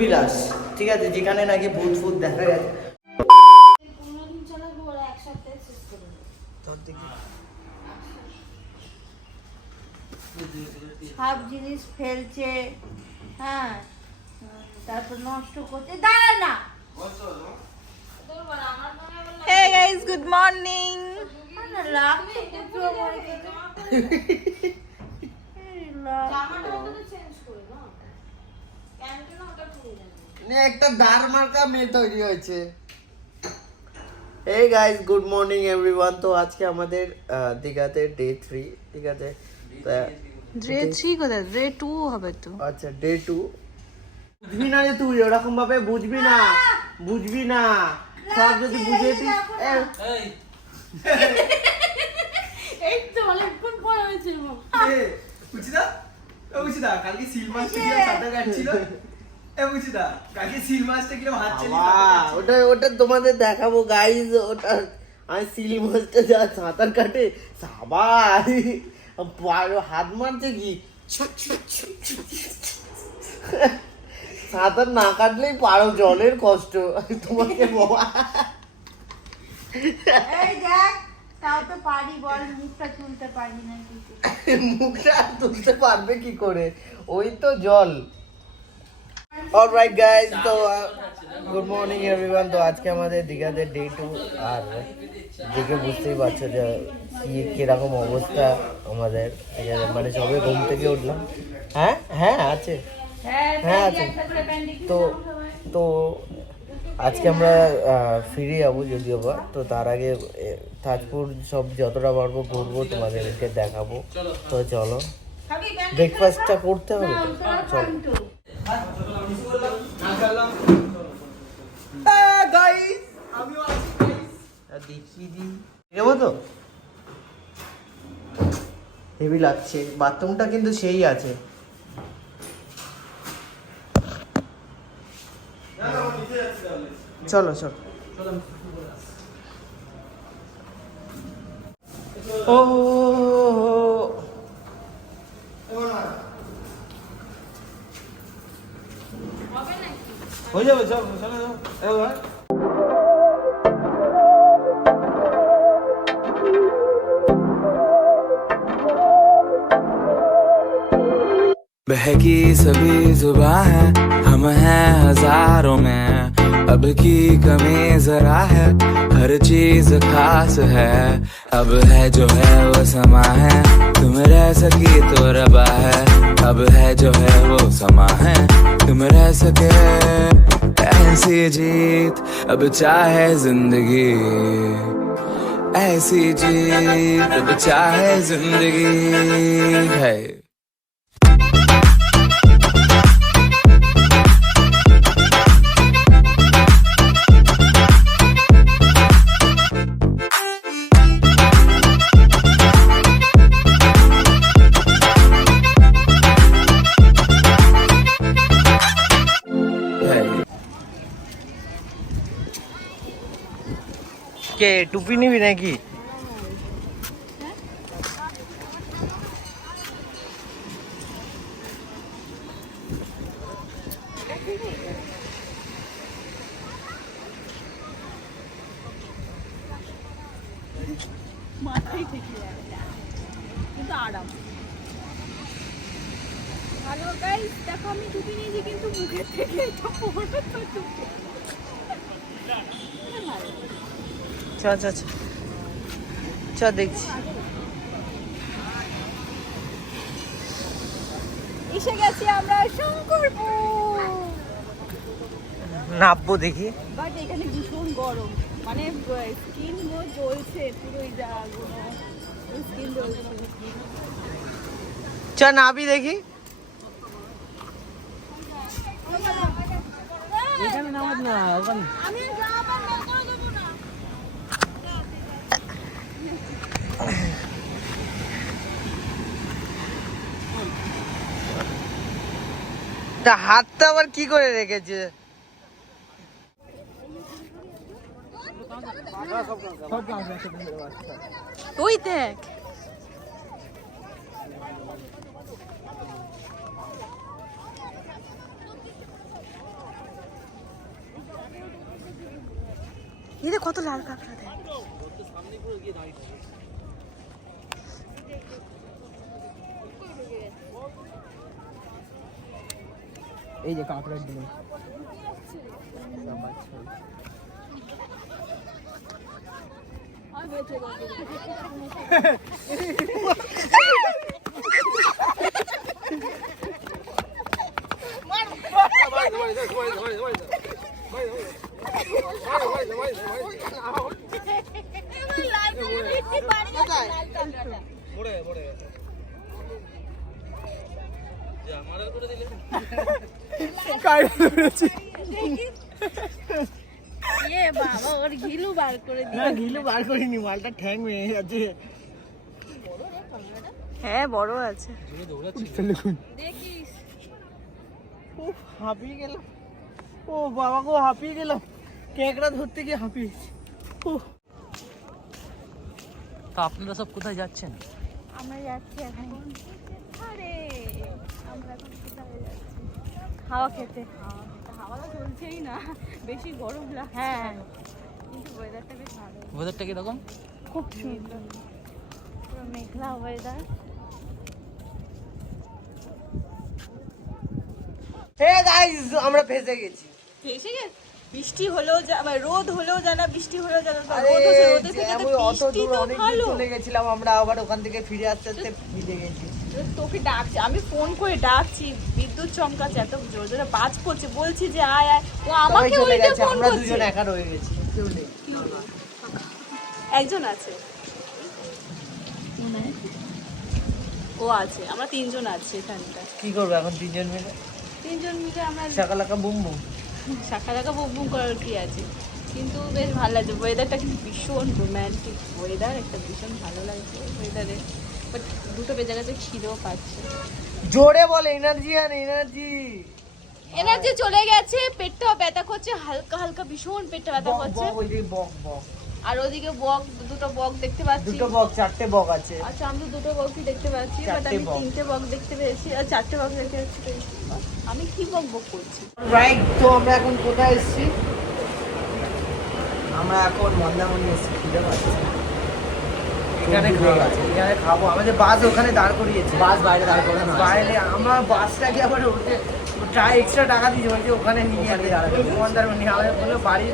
বিলাস, ঠিক আছে, যেখানে নাকি ভূত ফুত দেখা গেছে। সব জিনিস ফেলছে, হ্যাঁ, তারপর নষ্ট করছে। দাঁড়া না। Hey guys, good morning. একটা দাঁড় মার্কা মেয়ে তৈরি হয়েছে। Hey guys, good morning everyone. তো আজকে আমাদের দীঘাতে ডে 3, ঠিক আছে? Day 3 কোথায়? Day 2 হবে তো। আচ্ছা, ডে 2। বুঝবি না রে তুই, ওরকম ভাবে বুঝবি না, বুঝবি না। সব যদি বুঝেছিস এই তো অনেকক্ষণ পর হয়েছে মা। বুঝিদা কালকে সিল মাছটা কি সাদা কাটছিল। বুঝিদা কালকে সিল মাছটা কি হাত চালিয়ে ওটা তোমাদের দেখাবো গাইজ। ওটা আমি সিলি মাছটা যা সাঁতার কাটে সবাই হাত মারছে কি, সাঁতার না কাটলেই পারো, জলের কষ্ট তোমাকে বাবা। এই দেখ, তাও তো পারি, বল মুখটা তুলতে পারি না কিছু। মুখটা তুলতে পারবে কি করে, ওই তো জল। অলরাইট গাইজ, তো গুড মর্নিং এভরিওয়ান। তো আজকে আমাদের দীঘাতে ডে 2, আর দেখে বুঝতেই পারছো যে কিরকম অবস্থা আমাদের, ঠিক আছে? মানে সবে ঘুম থেকে উঠলাম। হ্যাঁ হ্যাঁ আছে, হ্যাঁ আছে। তো আজকে আমরা ফিরে যাবো যদিও বা। তো তার আগে তাজপুর সব যতটা পারবো ঘুরবো, তোমাদেরকে দেখাবো। তো চলো, ব্রেকফাস্টটা করতে হবে, চলো দেখিয়ে দিই। যাবো তো, হেভি লাগছে। বাথরুমটা কিন্তু সেই আছে। চলো চলো। ও হয়ে যাবে, চলো চলো চলো। बहकी सभी जुबां है, हम हैं हजारों में, अब की कमी जरा है, हर चीज खास है, अब है जो है वो समा है, तुम रह सकी तो रबा है, अब है जो है वो समा है, तुम रह सके ऐसी जीत, अब चाहे जिंदगी ऐसी जीत, अब चाहे जिंदगी है। কে টুপি নিবি নাকি? মাথায় থেকে যাবে কিন্তু আরাম। হ্যালো গাইস, দেখো আমি টুপি নিয়েছি কিন্তু মুখের থেকে এটা পড়ে তো টুপি। চ চ চ চ দেখছি। এসে গেছি আমরা শঙ্করপুর। নামবো দেখি। বাট এখানে ভীষণ গরম, মানে স্কিন জ্বলছে পুরো, এই জায়গাগুলো স্কিন জ্বলছে। চ নাবি দেখি। এখানে নামাজ না, ওখানে আমি যাবার না করে দেবো না। তা হাতটা আবার কি করে রেখেছে? ওই দেখ, এদের কত লাল কাঁকড়া দেয়। এই যে কাঁকড়ার ডিম বাবা ওর ঘিলু বার করে না গিলু বার করিনি, মালটা ঠ্যাং ভেঙে যাচ্ছে। হ্যাঁ বড় আছে। দেখিস হাঁপিয়ে গেলাম, ও বাবা গো হাঁপিয়ে গেলাম, কেকড়া ধরতে গিয়ে হাঁপিয়েছি। তো আপনারা সব কোথায় যাচ্ছেন? আমরা যাচ্ছি এখন, আরে আমরা এখন কোথায় যাচ্ছি? হাওয়া খেতে। হাওয়া তো চলছেই না, বেশি গরম লাগছে। হ্যাঁ কিন্তু ওয়েদারটা বেশ ভালো, ওয়েদারটা কিরকম? খুব সুন্দর, পুরো মেঘলা ওয়েদার। হে গাইস, আমরা ফেসে গেছি। এসে গেছে, বৃষ্টি হলেও মানে রোদ হলেও জানা, বৃষ্টি হলেও জানা। আরে রোদ হচ্ছে, রোদে থেকে তো আমি অত বৃষ্টি দূর তো অনেক ভালো। দূর চলে গেছিলাম, আমরা আবার ওখান থেকে ফিরে আসতে আসতে ভিজে গেছি। তোকে ডাকছি, আমি ফোন করে ডাকছি, বিদ্যুৎ চমকাচ্ছে, এত জোরে জোরে বাজ পড়ছে, বলছি যে আয় আয়, ও সবাই আমাকে চলে উল্টে গেছে, ফোন আমরা করছে। দুজন একা রয়ে গেছি, কেউ নেই। একজন আছে, ও আছে, আমরা তিনজন আছি এখানটা। কি করবো এখন তিনজন মিলে? তিনজন মিলে আমরা শাকালাকা বুম বুম। শাখা শাখা বুক বুক করার কি আছে, কিন্তু বেশ ভালো লাগছে। ওয়েদারটা কিন্তু ভীষণ রোম্যান্টিক ওয়েদার, একটা ভীষণ ভালো লাগছে ওয়েদারে। বাট দুটো বেজে গেছে, খিদেও পাচ্ছে। জোরে বলে, এনার্জি আর এনার্জি। এনার্জি চলে গেছে, পেটটাও ব্যথা করছে হালকা হালকা, ভীষণ পেটটা ব্যথা করছে। বক বক, আর ওদিকে বক, দুটো বক দেখতে পাচ্ছি। দুটো বক, চারটে বক আছে। আচ্ছা আমি দুটো বকই দেখতে পাচ্ছি, বাট চারটে আমি বক। তিনটে বক দেখতে পেয়েছি, আর চারটে বক দেখতে পাচ্ছি। তো আমি কি বক বক করছি? রাইট, তো আমরা এখন কোথায় এসেছি? আমরা এখন মন্দারমণি এসেছি, খিদে পাচ্ছে। এখানে এখানে খাবো। আমাদের বাস ওখানে দাঁড় করিয়েছে, বাস বাইরে দাঁড় করানো আছে। বাইরে। আমরা বাসটাকে আবার ওঠে এক্সট্রা টাকা দিয়ে বলছি ওখানে নিয়ে যেতে, মন্দারমণি। আমাদের বললো বাড়ি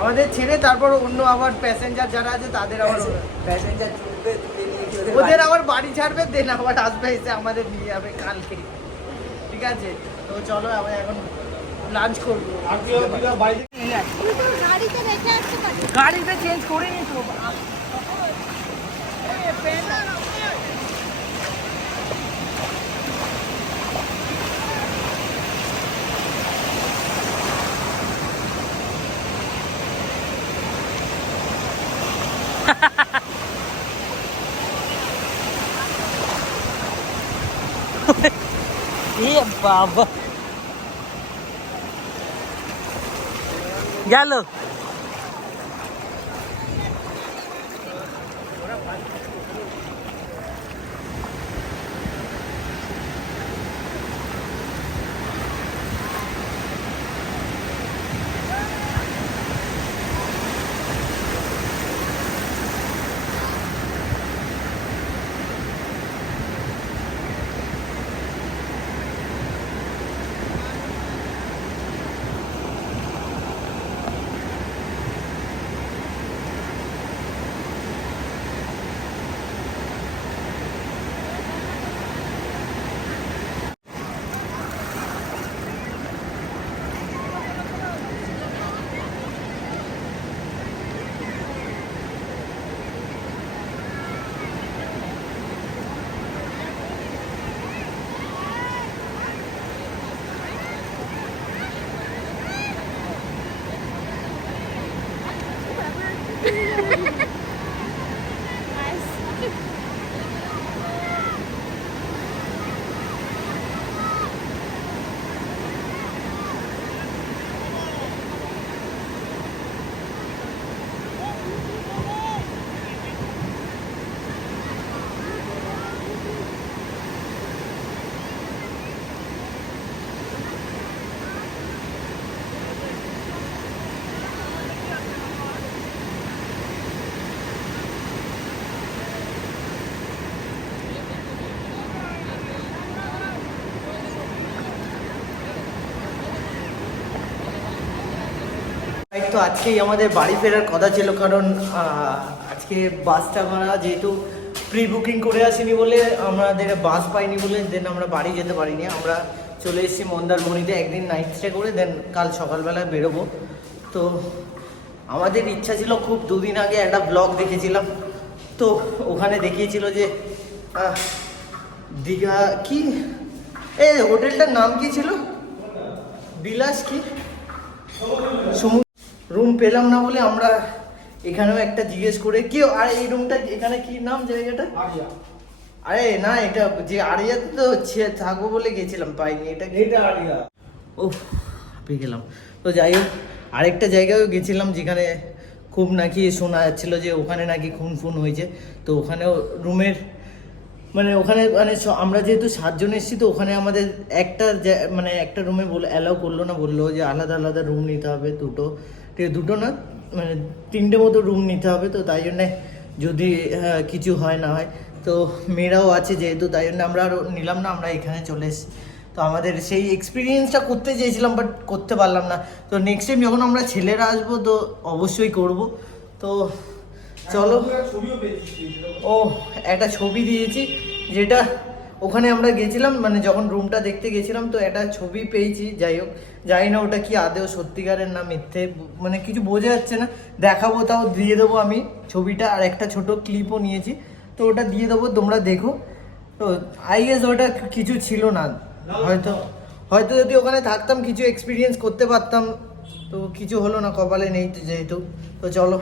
আমাদের ছেড়ে তারপর অন্য আবার প্যাসেঞ্জার যারা আছে তাদের আবার প্যাসেঞ্জার তুলবে, তুলে নিয়ে কি ওদের আবার বাড়ি ছাড়বে, দেন আবার আসবে, এসে আমাদের নিয়ে যাবে কালকে। ঠিক আছে, তো চলো আমরা এখন লাঞ্চ করবো। গাড়িতে রেখে আসতে পারি। গাড়িতে চেঞ্জ করে নি তো। এ বাবা গেল। তো আজকেই আমাদের বাড়ি ফেরার কথা ছিল, কারণ আজকে বাসটা আমরা যেহেতু প্রি বুকিং করে আসিনি বলে আমাদের বাস পাইনি বলে দেন আমরা বাড়ি যেতে পারিনি। আমরা চলে এসেছি মন্দারমণিতে একদিন নাইট স্টে করে দেন কাল সকালবেলায় বেরোবো। তো আমাদের ইচ্ছা ছিল খুব, দুদিন আগে একটা ব্লগ দেখেছিলাম, তো ওখানে দেখিয়েছিল যে দীঘা কি এই হোটেলটার নাম কি ছিল, বিলাস কি রুম পেলাম না বলে আমরা এখানেও একটা জিজ্ঞেস করে কি, আর এই রুমটা এখানে কি নাম জায়গাটা? আরে না, এটা যে আরিয়াতে তো থাকবো বলে গেছিলাম, পাইনি। এটা আরিয়া। ও পেয়ে গেলাম। তো যাই হোক, আরেকটা জায়গায়ও গেছিলাম যেখানে খুব নাকি শোনা যাচ্ছিল যে ওখানে নাকি খুন হয়েছে। তো ওখানেও রুমের ওখানে আমরা যেহেতু 7 জন এসেছি, তো ওখানে আমাদের একটা রুমে অ্যালাউ করলো না, বললো যে আলাদা আলাদা রুম নিতে হবে, দুটো না 3টে মতো রুম নিতে হবে। তো তাই জন্যে যদি কিছু হয় না হয়, তো মেয়েরাও আছে যেহেতু, তাই জন্য আমরা আরও নিলাম না, আমরা এখানে চলে এসেছি। তো আমাদের সেই এক্সপিরিয়েন্সটা করতে চেয়েছিলাম, বাট করতে পারলাম না। তো নেক্সট টাইম যখন আমরা ছেলেরা আসবো তো অবশ্যই করব। তো চলো, ও একটা ছবি দিয়েছি, যেটা ওখানে আমরা গেছিলাম যখন রুমটা দেখতে গেছিলাম, তো একটা ছবি পেয়েছি। যাই হোক, জানি না ওটা কি আদেও সত্যিকারের না মিথ্যে, কিছু বোঝা যাচ্ছে না। দেখাবো, তাও দিয়ে দেবো আমি ছবিটা, আর একটা ছোট ক্লিপও নিয়েছি, তো ওটা দিয়ে দেবো, তোমরা দেখো। তো আই গেস ওটা কিছু ছিল না, হয়তো যদি ওখানে থাকতাম কিছু এক্সপিরিয়েন্স করতে পারতাম, তো কিছু হলো না, কপালে নেই যেহেতু। তো চলো।